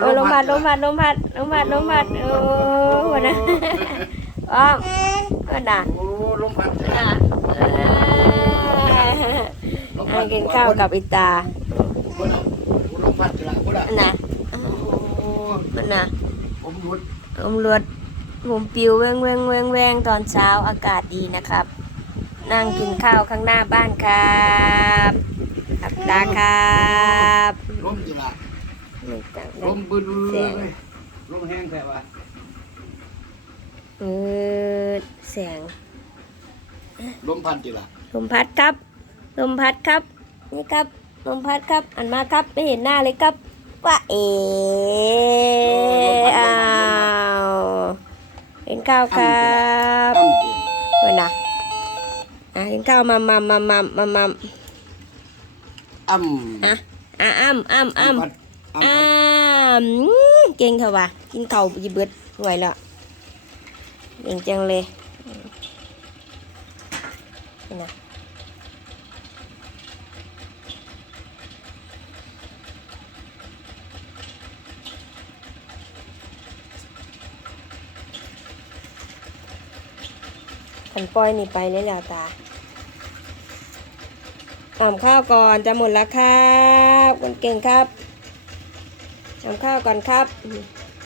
โอ้ลมพัดลมพัดลมพัดลมพัดลมพัดโอ้วันนะอ้อมก็น่ะโอ้ลมพัดจ้ะอะอ่ากินข้าวกับอิตาคนน่ะโอ้ลมพัดจ้ะคนน่ะน่ะโอ้มันน่ะผมหยุดอมรวดผมปิวแวงแวงแวงแวงตอนเช้าอากาศดีนะครับ นั่งกินข้าวข้างหน้าบ้านครับอับตาครับลมจ้ะไม่ต่างลกันมบึ้นเลยลมแห้งแท้ว่ะเออแสงลมพัดจ้ะลมพัดครับ ลมพัดครับ นี่ครับลมพัดครับ อันมาครับไม่เห็นหน้าเลยครับว่าเออ้าวเห็นข้าวครับตั้มวันนะอะเห็นข้าวมามามามามามาอ้ำอะอะอ้ำอ้ำอ้ำพัด อ้ำอ้ำอืมเก่งเถอะวะกินเข้าวยีเบิดไหวแล้วเก่งจังเลยนี่นะขันปล่อยนี่ไปเลยแล้วตาอ่ำข้าวก่อนจะหมดแล้วครับคนเก่งครับ ทำข้าวก่อนครับ